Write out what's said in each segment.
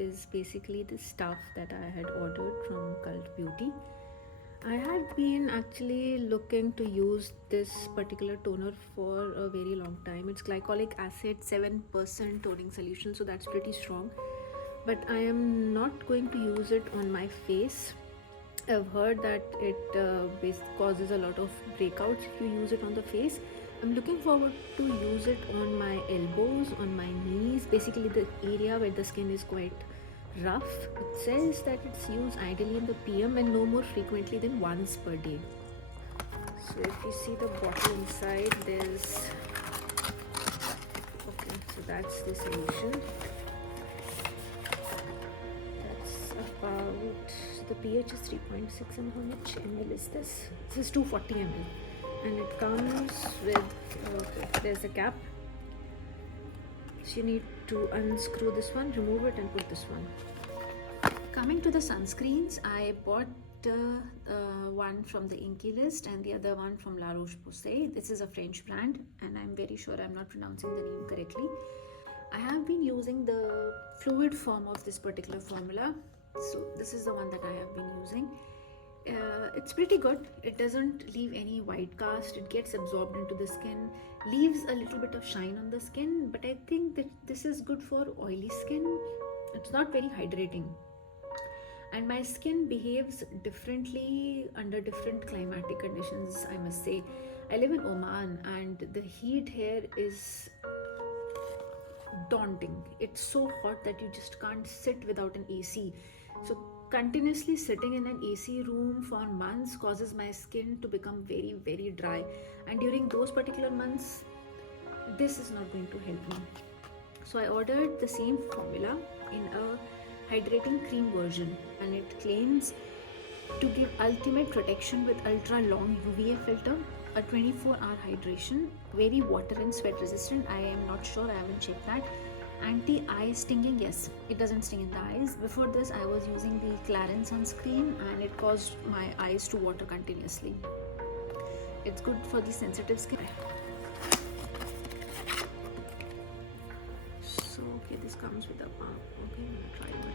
is basically the stuff that I had ordered from Cult Beauty. I had been actually looking to use this particular toner for a very long time. It's glycolic acid 7% toning solution, so that's pretty strong. But I am not going to use it on my face. I've heard that it causes a lot of breakouts if you use it on the face. I'm looking forward to use it on my elbows, on my knees, basically the area where the skin is quite rough. It says that it's used ideally in the PM and no more frequently than once per day. So if you see the bottle inside, there's okay, so that's the solution. That's about, the pH is 3.6 and how much ml is this? This is 240 ml and it comes with, there's a cap. So you need to unscrew this one, remove it and put this one. Coming to the sunscreens, I bought one from the Inky List and the other one from La Roche-Posay. This is a French brand and I'm very sure I'm not pronouncing the name correctly. I have been using the fluid form of this particular formula. So this is the one that I have been using. It's pretty good. It doesn't leave any white cast. It gets absorbed into the skin, leaves a little bit of shine on the skin, but I think that this is good for oily skin. It's not very hydrating. And my skin behaves differently under different climatic conditions, I must say. I live in Oman and the heat here is daunting. It's so hot that you just can't sit without an AC. So continuously sitting in an AC room for months causes my skin to become very, very dry. And during those particular months, this is not going to help me. So I ordered the same formula in a hydrating cream version and it claims to give ultimate protection with ultra long UVA filter, a 24-hour hydration, very water and sweat resistant. I am not sure, I haven't checked that. Anti-eye stinging, yes, it doesn't sting in the eyes. Before this I was using the Clarins sunscreen and it caused my eyes to water continuously. It's good for the sensitive skin. So okay, this comes with a pump. Okay, I'm gonna try one.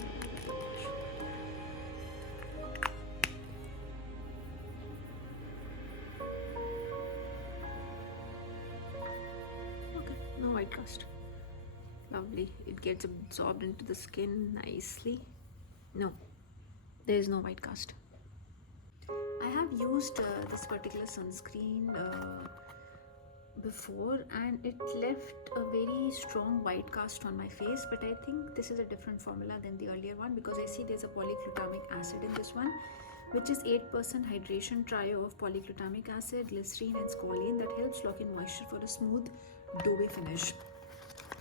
Okay, no white cast. Lovely. It gets absorbed into the skin nicely. No, there is no white cast. I have used this particular sunscreen before and it left a very strong white cast on my face, but I think this is a different formula than the earlier one because I see there's a polyglutamic acid in this one, which is 8% hydration trio of polyglutamic acid, glycerine and squalene that helps lock in moisture for a smooth doughy finish.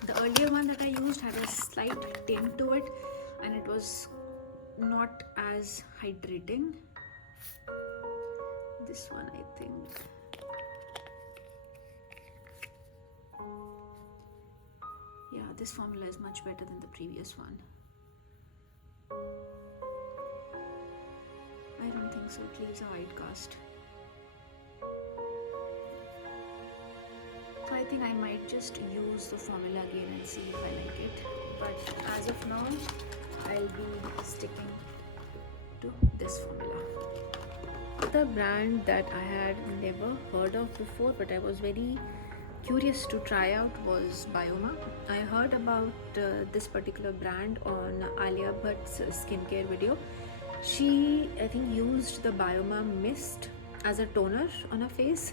The earlier one that I used had a slight tint to it and it was not as hydrating. This one, I think, yeah, this formula is much better than the previous one. I don't think so, it leaves a white cast. So I think I might just use the formula again and see if I like it. But as of now, I'll be sticking to this formula. The brand that I had never heard of before, but I was very curious to try out was Bioma. I heard about this particular brand on Alia Bhatt's skincare video. She, I think, used the Bioma mist as a toner on her face.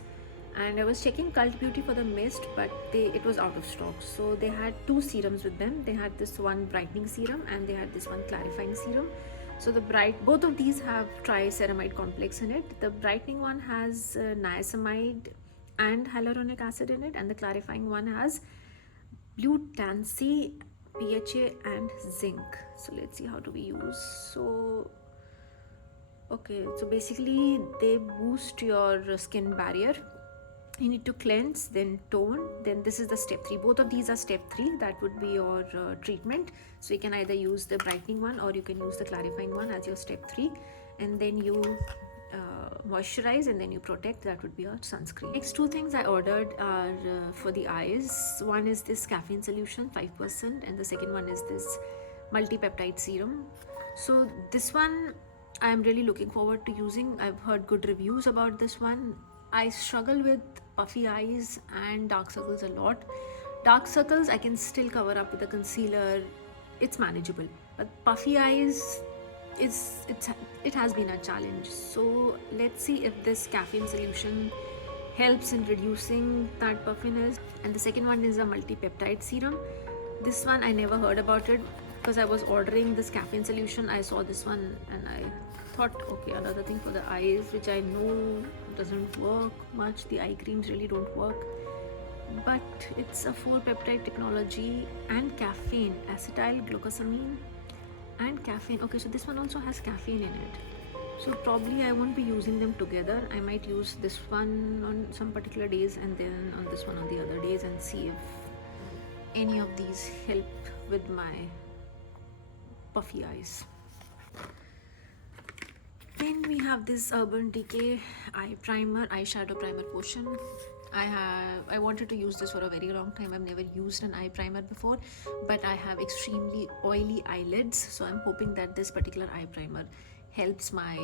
And I was checking Cult Beauty for the mist, but it was out of stock. So they had two serums with them. They had this one brightening serum and they had this one clarifying serum. So both of these have triceramide complex in it. The brightening one has niacinamide and hyaluronic acid in it, and the clarifying one has blutancy, PHA and zinc. So let's see, how do we use? So okay, so basically they boost your skin barrier. You need to cleanse, then tone, then this is the step 3. Both of these are step 3. That would be your treatment. So you can either use the brightening one or you can use the clarifying one as your step 3, and then you moisturize and then you protect. That would be your sunscreen. Next two things I ordered are for the eyes. One is this caffeine solution 5% and the second one is this multi-peptide serum. So this one I'm really looking forward to using. I've heard good reviews about this one. I struggle with puffy eyes and dark circles a lot. Dark circles I can still cover up with a concealer, it's manageable, but puffy eyes it has been a challenge. So let's see if this caffeine solution helps in reducing that puffiness. And the second one is a multi-peptide serum. This one I never heard about it because I was ordering this caffeine solution. I saw this one and I thought, okay, another thing for the eyes, which I know doesn't work much. The eye creams really don't work, but it's a 4-peptide technology and caffeine, acetyl glucosamine and caffeine. Okay, so this one also has caffeine in it. So probably I won't be using them together. I might use this one on some particular days and then on this one on the other days, and see if any of these help with my puffy eyes. Then we have this Urban Decay eye primer, eyeshadow primer potion. I wanted to use this for a very long time. I've never used an eye primer before, but I have extremely oily eyelids, so I'm hoping that this particular eye primer helps my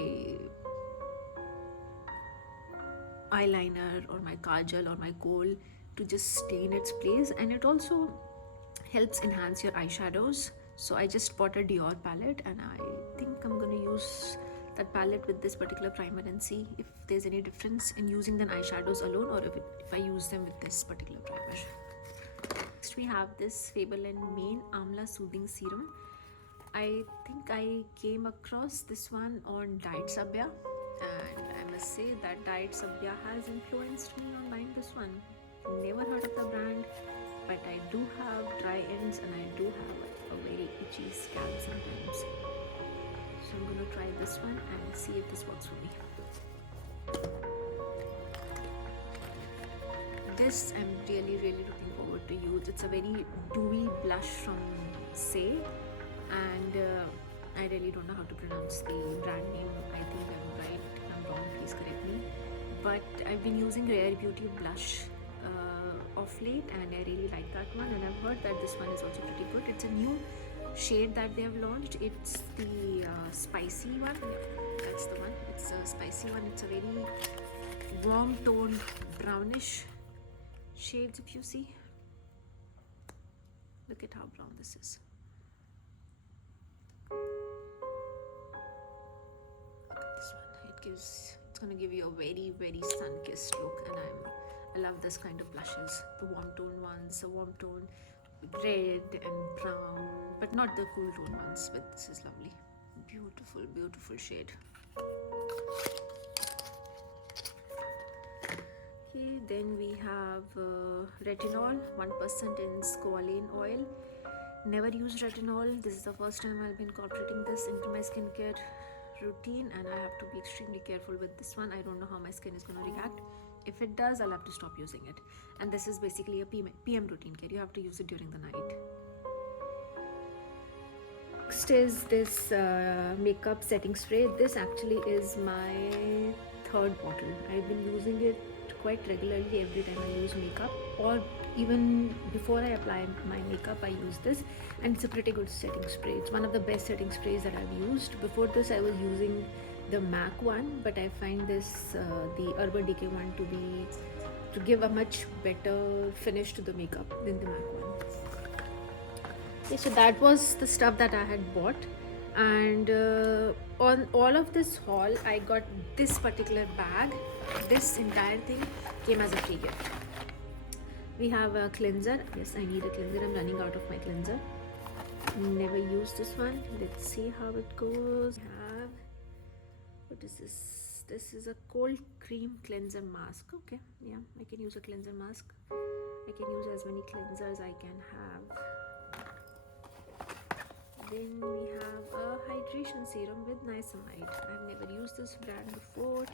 eyeliner or my kajal or my kohl to just stay in its place, and it also helps enhance your eyeshadows. So I just bought a Dior palette and I think I'm going to use that palette with this particular primer and see if there's any difference in using the eyeshadows alone, or if I use them with this particular primer. Next we have this Fable & Mane Amla Soothing Serum. I think I came across this one on Diet Sabya, and I must say that Diet Sabya has influenced me on buying this one. Never heard of the brand, but I do have dry ends and I do have a very itchy scalp sometimes. So I'm going to try this one and see if this works for me. This I'm really looking forward to use. It's a very dewy blush from Say, and I really don't know how to pronounce the brand name. I think I'm right. If I'm wrong, please correct me. But I've been using Rare Beauty blush of late, and I really like that one, and I've heard that this one is also pretty good. It's a new shade that they have launched. It's the spicy one. Yeah, that's the one. It's a spicy one. It's a very warm toned brownish shades, if you see. Look at how brown this is. Look at this one. It's gonna give you a very sun-kissed look, and I love this kind of blushes. The warm tone ones, the warm tone red and brown, but not the cool tone ones. But this is lovely. Beautiful shade. Okay, then we have retinol, 1% in squalane oil. Never used retinol. This is the first time I'll be incorporating this into my skincare routine, and I have to be extremely careful with this one. I don't know how my skin is going to react. If it does, I'll have to stop using it. And this is basically a PM routine care. You have to use it during the night. Next is this makeup setting spray. This actually is my 3rd bottle. I've been using it quite regularly every time I use makeup, or even before I apply my makeup I use this, and it's a pretty good setting spray. It's one of the best setting sprays that I've used. Before this I was using the MAC one, but I find this the Urban Decay one to give a much better finish to the makeup than the MAC one. Okay, so that was the stuff that I had bought, and on all of this haul I got this particular bag. This entire thing came as a free gift. We have a cleanser. Yes, I need a cleanser. I'm running out of my cleanser. Never used this one. Let's see how it goes. What is this? This is a cold cream cleanser mask. Okay, yeah, I can use a cleanser mask. I can use as many cleansers I can have. Then we have a hydration serum with niacinamide. I've never used this brand before,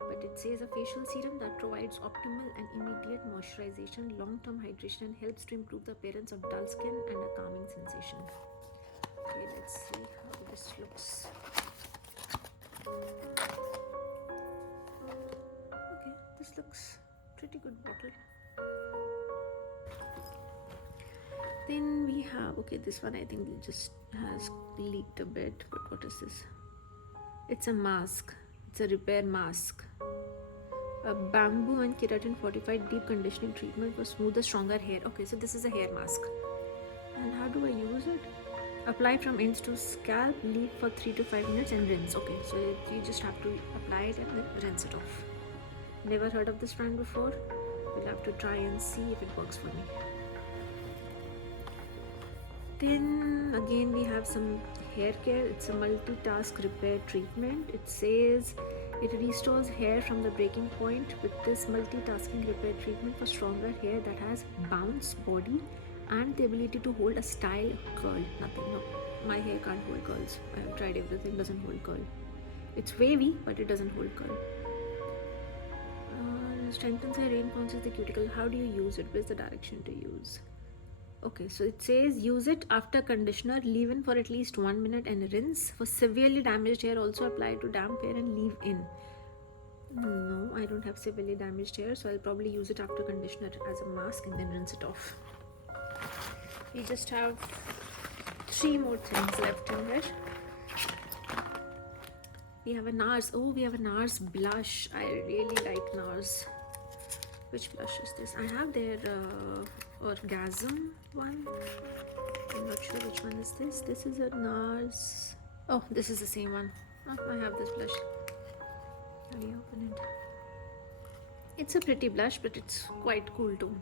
but it says a facial serum that provides optimal and immediate moisturization, long-term hydration, and helps to improve the appearance of dull skin and a calming sensation. Okay, let's see how this looks. Okay, this looks pretty good bottle. Then we have, okay, this one I think just has leaked a bit, but what is this? It's a mask. It's a repair mask. A bamboo and keratin fortified deep conditioning treatment for smoother, stronger hair. Okay, so this is a hair mask. And how do I use it? Apply from ends to scalp, leave for 3 to 5 minutes and rinse. Okay, so you just have to apply it and then rinse it off. Never heard of this brand before. We'll have to try and see if it works for me. Then again we have some hair care. It's a multitask repair treatment. It says it restores hair from the breaking point with this multitasking repair treatment for stronger hair that has bounce body and the ability to hold a style curl. Nothing, no. My hair can't hold curls. I have tried everything, doesn't hold curl. It's wavy, but it doesn't hold curl. Strengthens hair, reinforces the cuticle. How do you use it? Where's the direction to use? Okay, so it says use it after conditioner, leave in for at least 1 minute and rinse. For severely damaged hair, also apply to damp hair and leave in. No, I don't have severely damaged hair, so I'll probably use it after conditioner as a mask and then rinse it off. We just have 3 more things left in here. We have a NARS. Oh, we have a NARS blush. I really like NARS. Which blush is this? I have their Orgasm one. I'm not sure which one is this. This is a NARS. Oh, this is the same one. Oh, I have this blush. Let me open it. It's a pretty blush, but it's quite cool tone.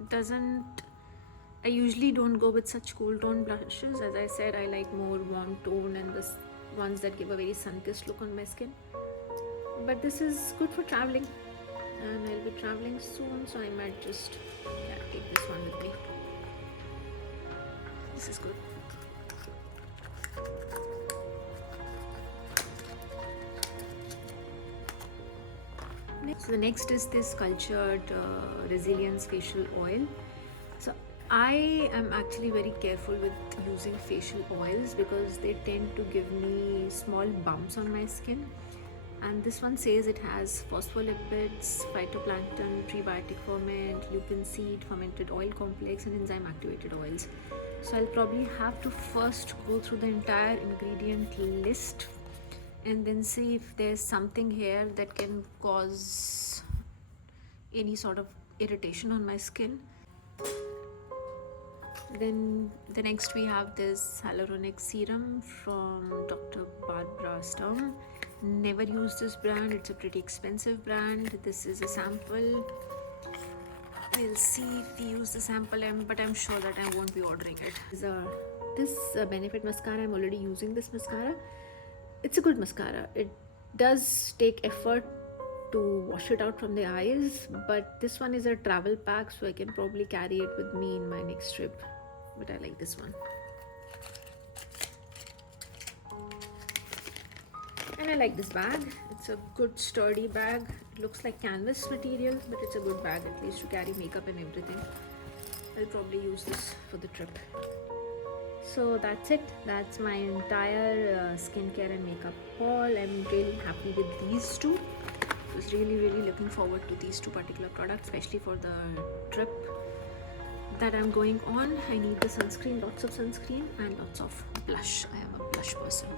It doesn't. I usually don't go with such cool tone blushes. As I said, I like more warm tone and the ones that give a very sun-kissed look on my skin. But this is good for traveling, and I'll be traveling soon, so I might just take this one with me. This is good. So the next is this cultured resilience facial oil. So I am actually very careful with using facial oils because they tend to give me small bumps on my skin. And this one says it has phospholipids, phytoplankton, prebiotic ferment, lupin seed, fermented oil complex, and enzyme activated oils. So I'll probably have to first go through the entire ingredient list and then see if there's something here that can cause any sort of irritation on my skin. Then the next we have this hyaluronic serum from Dr. Barbara Sturm. Never used this brand. It's a pretty expensive brand. This is a sample. We'll see if we use the sample, but I'm sure that I won't be ordering it. This Benefit mascara, I'm already using this mascara. It's a good mascara. It does take effort to wash it out from the eyes, but this one is a travel pack, so I can probably carry it with me in my next trip. But I like this one. And I like this bag. It's a good sturdy bag. It looks like canvas material, but it's a good bag at least to carry makeup and everything. I'll probably use this for the trip. So that's it. That's my entire skincare and makeup haul. I'm really happy with these two. I was really looking forward to these two particular products, especially for the trip that I'm going on. I need the sunscreen, lots of sunscreen and lots of blush. I am a blush person.